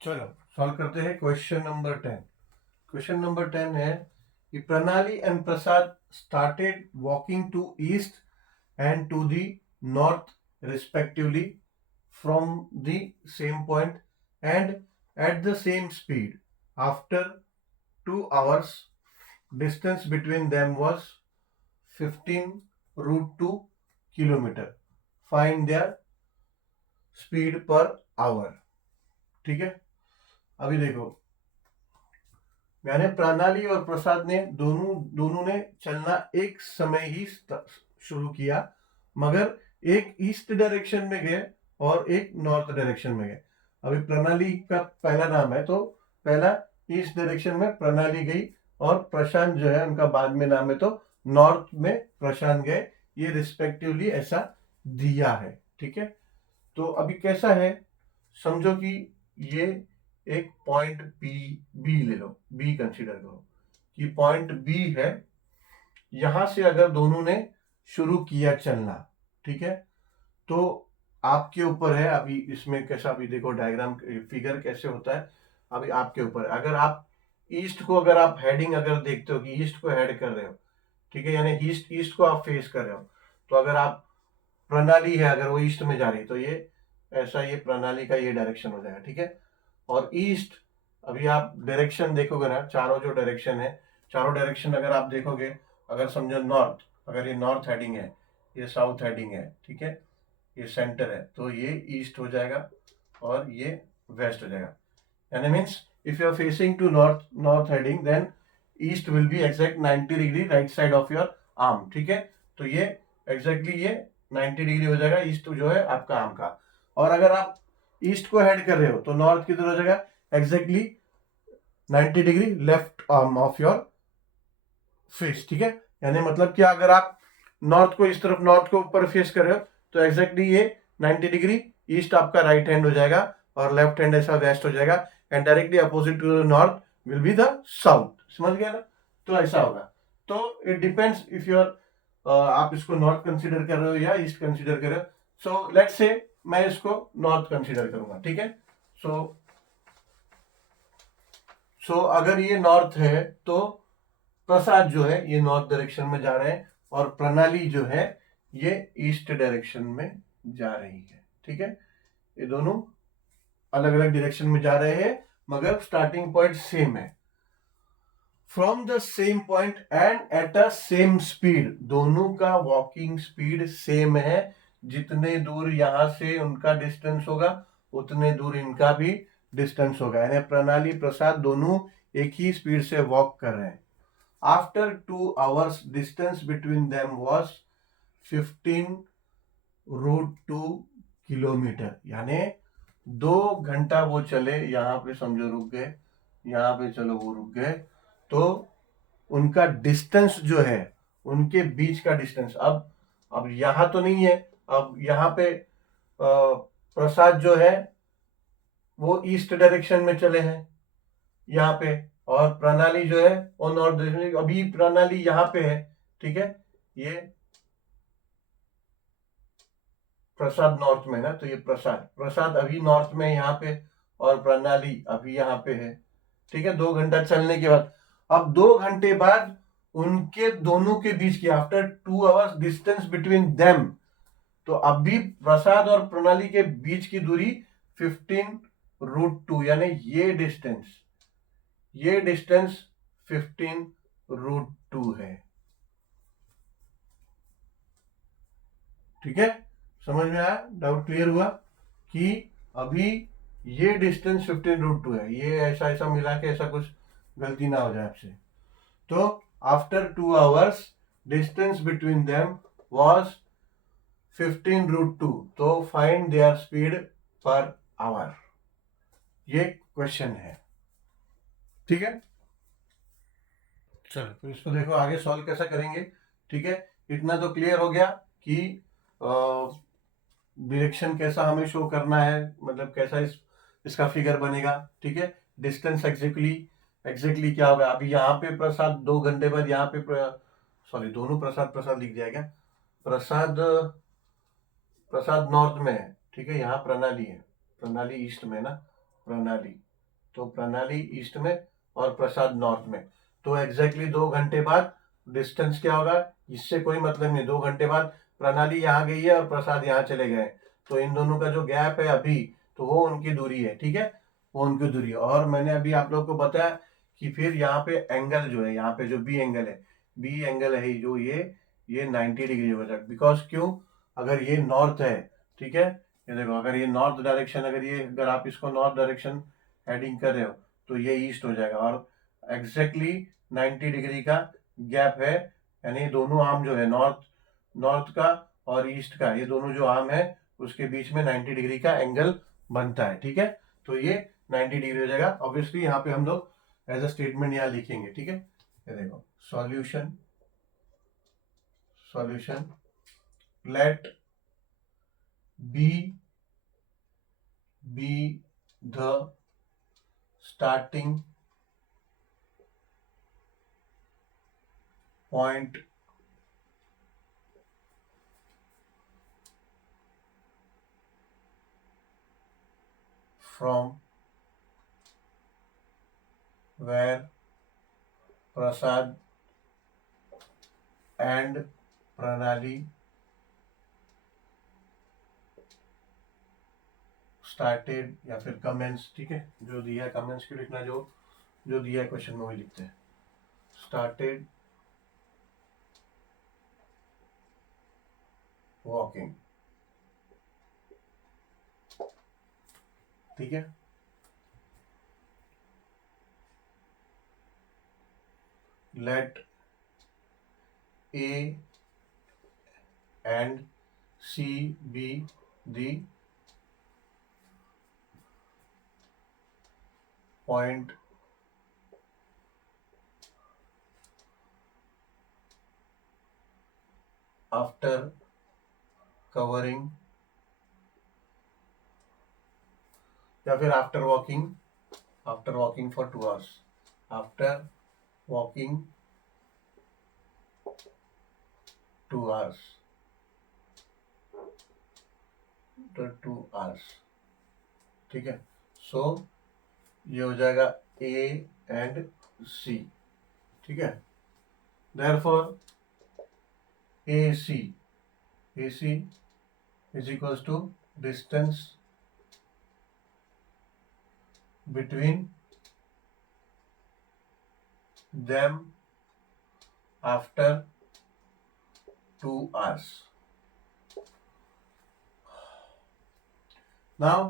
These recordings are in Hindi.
चलो सॉल्व करते हैं क्वेश्चन नंबर 10। क्वेश्चन नंबर 10 है कि Pranali and Prasad started walking to east and to the north respectively from the same point and at the same speed after 2 hours distance between them was 15√2 kilometre. Find their speed per hour. ठीक है, अभी देखो, मैंने प्रणाली और प्रसाद ने दोनों ने चलना एक समय ही शुरू किया, मगर एक ईस्ट डायरेक्शन में गए और एक नॉर्थ डायरेक्शन में गए। अभी प्रणाली का पहला नाम है, तो पहला ईस्ट डायरेक्शन में प्रणाली गई और प्रशांत जो है उनका बाद में नाम है, तो नॉर्थ में प्रशांत गए। ये रिस्पेक्टिवली ऐसा दिया है। ठीक है, तो अभी कैसा है, समझो कि ये एक पॉइंट बी ले लो, बी कंसीडर करो कि पॉइंट बी है। यहां से अगर दोनों ने शुरू किया चलना, ठीक है, तो आपके ऊपर है अभी इसमें कैसा, अभी देखो डायग्राम फिगर कैसे होता है, अभी आपके ऊपर। अगर आप ईस्ट को, अगर आप हेडिंग अगर देखते हो कि ईस्ट को हेड कर रहे हो, ठीक है, यानी ईस्ट ईस्ट को आप फेस कर रहे हो, तो अगर आप प्रणाली है अगर वो ईस्ट में जा रही है तो ये ऐसा, ये प्रणाली का ये डायरेक्शन हो जाएगा। ठीक है, और ईस्ट, अभी आप डायरेक्शन देखोगे ना, चारों जो डायरेक्शन है, चारों डायरेक्शन अगर आप देखोगे, अगर समझो नॉर्थ, अगर ये नॉर्थ हेडिंग है, ये साउथ हेडिंग है, ठीक है, ये सेंटर है, तो ये ईस्ट हो जाएगा और ये वेस्ट हो जाएगा। यानी means if you are facing to north, north heading, then east will be exact 90 degree right side of your arm. ठीक है, तो ये एग्जैक्टली ये 90 डिग्री हो जाएगा ईस्ट जो है आपका आर्म का। और अगर आप ईस्ट को हेड कर रहे हो तो नॉर्थ किधर हो जाएगा, exactly 90 degree left arm of your face. ठीक है, यानी मतलब कि अगर आप नॉर्थ को इस तरफ, नॉर्थ को ऊपर फेस कर रहे हो, तो एग्जैक्टली ये 90 डिग्री ईस्ट आपका राइट हैंड हो जाएगा और लेफ्ट हैंड ऐसा वेस्ट हो जाएगा, and directly opposite to the north will be the south. समझ गया ना, तो ऐसा होगा। तो it depends if you are, आप इसको नॉर्थ कंसीडर कर रहे हो या ईस्ट कंसीडर कर रहे हो। सो लेट्स से मैं इसको नॉर्थ कंसीडर करूंगा। ठीक है, सो अगर ये नॉर्थ है तो प्रसाद जो है ये नॉर्थ डायरेक्शन में जा रहे हैं और प्रणाली जो है ये ईस्ट डायरेक्शन में जा रही है। ठीक है, ये दोनों अलग अलग डायरेक्शन में जा रहे हैं, मगर स्टार्टिंग पॉइंट सेम है। From the same point and at a same speed, दोनों का वॉकिंग स्पीड सेम है। जितने दूर यहां से उनका डिस्टेंस होगा उतने दूर इनका भी डिस्टेंस होगा, यानी प्रणाली प्रसाद दोनों एक ही स्पीड से वॉक कर रहे हैं। After 2 hours, distance between them was 15√2 kilometre. यानी 2 घंटा वो चले, यहाँ पे समझो रुक गए, यहाँ पे चलो वो रुक गए, तो उनका डिस्टेंस जो है, उनके बीच का डिस्टेंस, अब यहाँ तो नहीं है, अब यहाँ पे प्रसाद जो है वो ईस्ट डायरेक्शन में चले हैं यहाँ पे, और प्रणाली जो है वो नॉर्थ डायरेक्शन। अभी प्रणाली यहाँ पे है, ठीक है, ये प्रसाद नॉर्थ में ना, तो ये प्रसाद प्रसाद अभी नॉर्थ में यहाँ पे, और प्रणाली अभी यहाँ पे है। ठीक है, 2 घंटा चलने के बाद, अब 2 घंटे बाद उनके दोनों के बीच की, after 2 hours distance between them, तो अभी प्रसाद और प्रणाली के बीच की दूरी 15√2, यानी ये डिस्टेंस 15√2 है। ठीक है, समझ में आया, डाउट क्लियर हुआ कि अभी ये डिस्टेंस 15√2 है, ये ऐसा ऐसा मिला के ऐसा कुछ गलती ना हो जाए आपसे। तो after 2 hours distance between them was 15√2, तो find their speed per our, ये क्वेश्चन है। ठीक है, चलो तो इसको देखो आगे सॉल्व कैसा करेंगे। ठीक है, इतना तो क्लियर हो गया कि डायरेक्शन कैसा हमें शो करना है, मतलब कैसा इसका फिगर बनेगा। ठीक है, डिस्टेंस एग्जैक्टली क्या होगा, अभी यहाँ पे प्रसाद 2 घंटे बाद यहाँ पे सॉरी दोनों प्रसाद प्रसाद लिख जाएगा, प्रसाद प्रसाद नॉर्थ में है, ठीक है, यहाँ प्रणाली है, प्रणाली ईस्ट में ना, प्रणाली तो प्रणाली ईस्ट में और प्रसाद नॉर्थ में। तो एग्जैक्टली 2 घंटे बाद डिस्टेंस क्या होगा, इससे कोई मतलब नहीं। 2 घंटे बाद प्रणाली यहाँ गई है और प्रसाद यहाँ चले गए, तो इन दोनों का जो गैप है अभी, तो वो उनकी दूरी है, ठीक है, वो उनकी दूरी है। और मैंने अभी आप लोग को बताया कि फिर यहाँ पे एंगल जो है, यहाँ पे जो बी एंगल है, बी एंगल है जो ये 90 डिग्री हो जाएगा। बिकॉज क्यों, अगर ये नॉर्थ है, ठीक है, ये देखो, अगर ये नॉर्थ डायरेक्शन, अगर आप इसको नॉर्थ डायरेक्शन हेडिंग कर रहे हो, तो ये ईस्ट हो जाएगा। और एग्जैक्टली 90 डिग्री का गैप है, यानी दोनों आर्म जो है, नॉर्थ का और ईस्ट का, ये दोनों जो आर्म है उसके बीच में 90 डिग्री का एंगल बनता है, ठीक है। तो ये 90 डिग्री हो जाएगा। ऑब्वियसली यहाँ पे हम लोग एज अ स्टेटमेंट यहाँ लिखेंगे, ठीक है। ये देखो, solution let be the starting point from where Prasad and Pranali started, या फिर कमेंट्स, ठीक है, जो दिया है कमेंट्स क्यों लिखना, जो दिया है क्वेश्चन में वही लिखते हैं। स्टार्टेड वॉकिंग, ठीक है। Let A and C be the point after covering, या फिर after walking for 2 hours, after walking 2 hours, तो 2 hours, ठीक है। सो ये हो जाएगा A एंड C, ठीक है। therefore AC is equals to distance between them after 2 hours. Now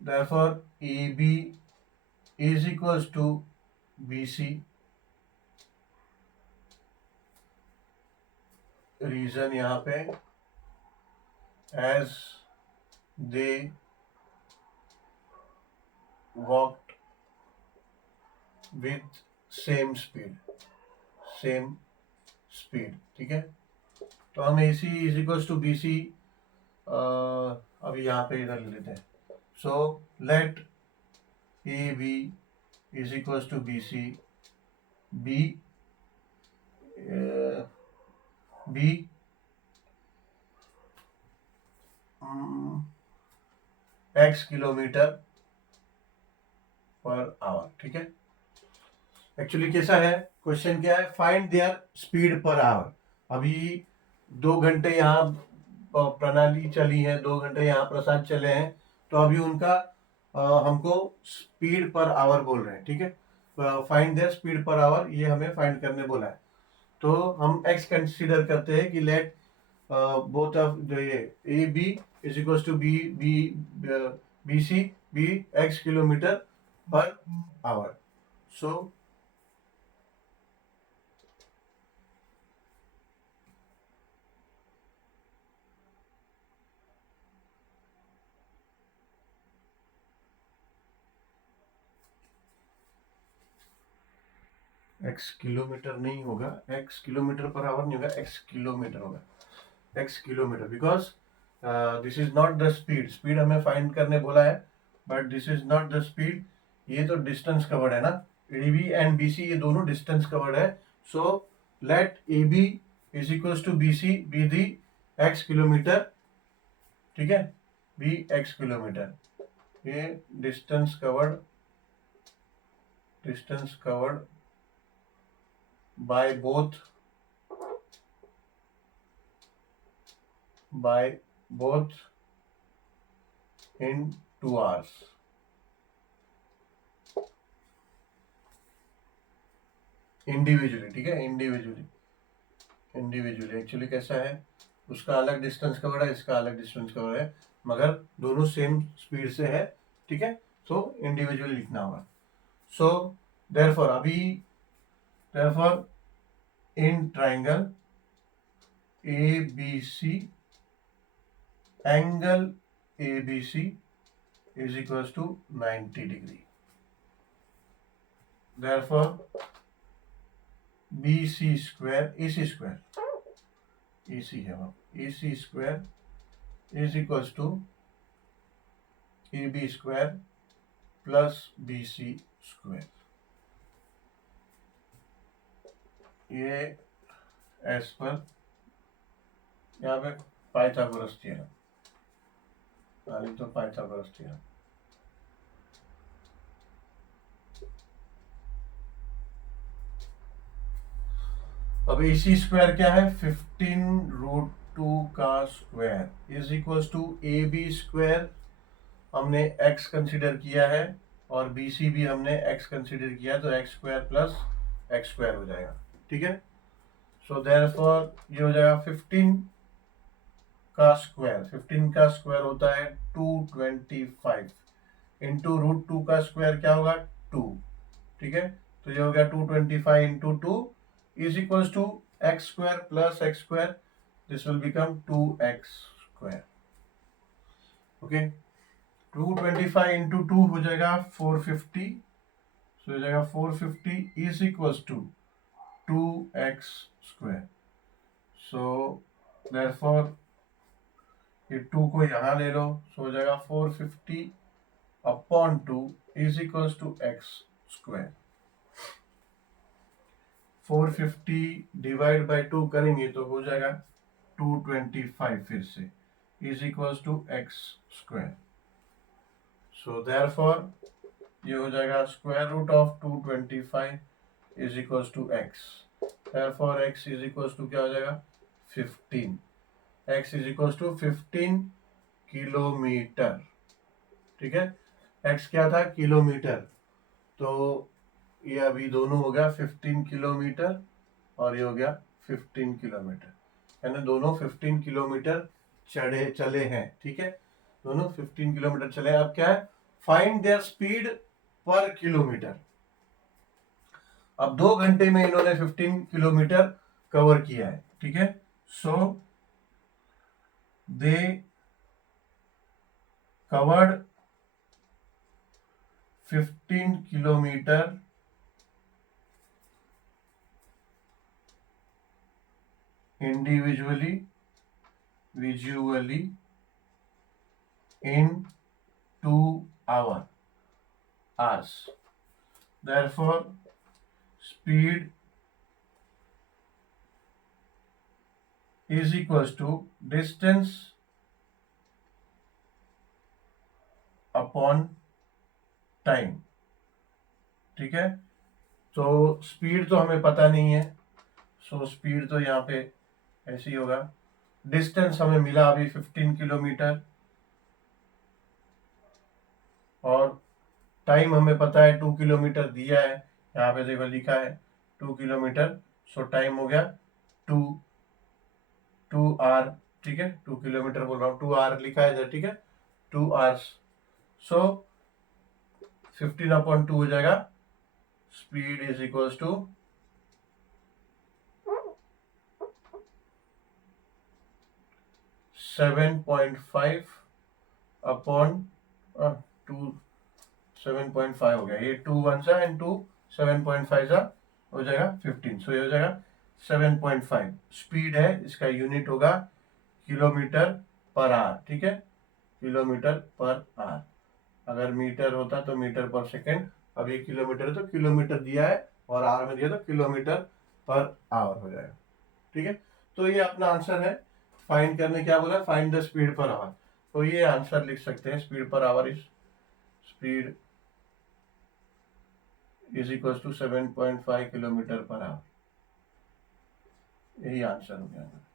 therefore AB is equals to BC. Reason यहाँ पे, as they walked with same speed, ठीक है। तो हम AC is equals to BC अभी यहाँ पे इधर ले लेते हैं। So let AB is equals to BC, B x kilometre per hour, ठीक है। एक्चुअली कैसा है क्वेश्चन, क्या है, find their speed per hour. अभी 2 घंटे यहाँ प्रणाली चली है, 2 घंटे यहाँ प्रसाद चले हैं, तो अभी उनका हमको स्पीड पर आवर बोल रहे हैं, ठीक है। Find their speed per our, ये हमें फाइंड करने बोला है। तो हम x कंसीडर करते हैं कि लेट बोथ ऑफ जो ये A B is equal to B C be x kilometre per hour. So x kilometre नहीं होगा, x किलोमीटर पर आवर नहीं होगा, x किलोमीटर होगा, x kilometre, because this is not the speed हमें फाइंड करने बोला है, but this is not the speed. ये तो डिस्टेंस कवर्ड है ना, AB एंड BC ये दोनों डिस्टेंस कवर्ड है। So let AB is equal to BC be the x kilometre, ठीक है, बी x किलोमीटर। ये distance covered by both in 2 hours. Individually, ठीक है, इंडिविजुअली एक्चुअली कैसा है, उसका अलग डिस्टेंस कवर है, इसका अलग डिस्टेंस कवर है, मगर दोनों सेम स्पीड से है, ठीक है, तो इंडिविजुअली लिखना होगा. So therefore in triangle ABC, angle ABC is equals to 90 degree. Therefore BC square, AC square, AC है वहाँ, AC square is equals to AB square plus BC square. ये एज पर यहाँ पे पाइथागोरस थ्योरम, तो पाइथागोरस थ्योरम. अब AC स्क्वायर क्या है, 15√2 का square is equals to AB square हमने x कंसिडर किया है और BC भी हमने x कंसिडर किया, तो x square plus x square हो जाएगा, ठीक है. सो देयरफॉर ये हो जाएगा 15 का स्क्वायर होता है 225 इंटू √2 का स्क्वायर क्या होगा 2, ठीक है. तो ये हो गया 225 into 2 is equals to x square plus x square. This will become 2x square. Okay, 225 into 2 हो जाएगा 450. So हो जाएगा 450 is equals to 2x square. So therefore ये 2 को यहाँ ले लो, so हो जाएगा 450 upon 2 is equals to x square. 450 divide by 2 करेंगे तो हो जाएगा 225 फिर से is equals to x square. So therefore ये हो जाएगा square root of 225 is equals to x. Therefore x is equals to क्या हो जाएगा 15. X is equals to 15 kilometre, ठीक है. एक्स क्या था किलोमीटर, तो ये अभी दोनों हो गया 15 किलोमीटर और ये हो गया 15 किलोमीटर, यानी दोनों 15 किलोमीटर चले हैं, ठीक है, दोनों 15 किलोमीटर चले. अब क्या है, फाइंड देयर स्पीड पर किलोमीटर. अब 2 घंटे में इन्होंने 15 किलोमीटर कवर किया है, ठीक है. So they covered 15 kilometre individually visually in 2 hours. Therefore speed is equals to distance upon time, ठीक है. तो स्पीड तो हमें पता नहीं है, सो स्पीड तो यहाँ पे ऐसे ही होगा. डिस्टेंस हमें मिला अभी 15 किलोमीटर और टाइम हमें पता है 2 किलोमीटर दिया है, यहाँ पे देखो लिखा है 2 किलोमीटर. सो टाइम हो गया 2 आवर, ठीक है. 2 किलोमीटर बोल रहा हूँ, 2 आवर लिखा है इधर, ठीक है, 2 आवर्स. सो 15/2 हो जाएगा. Speed is equals to 7.5 upon 2, 7.5 हो गया, ये 2 1 सा एंड 2 7.5 सा हो जाएगा 15. सो ये हो जाएगा 7.5. स्पीड है, इसका यूनिट होगा किलोमीटर पर आवर, ठीक है, किलोमीटर पर आवर. अगर मीटर होता तो मीटर पर सेकेंड, अब ये किलोमीटर है तो किलोमीटर दिया है और आवर में दिया तो किलोमीटर पर आवर हो जाएगा, ठीक है. तो ये अपना आंसर है. फाइंड करने क्या बोला, find the speed per hour, तो ये आंसर लिख सकते हैं. Speed per hour is speed is equal to 7.5 kilometre per hour. यही आंसर हो गया।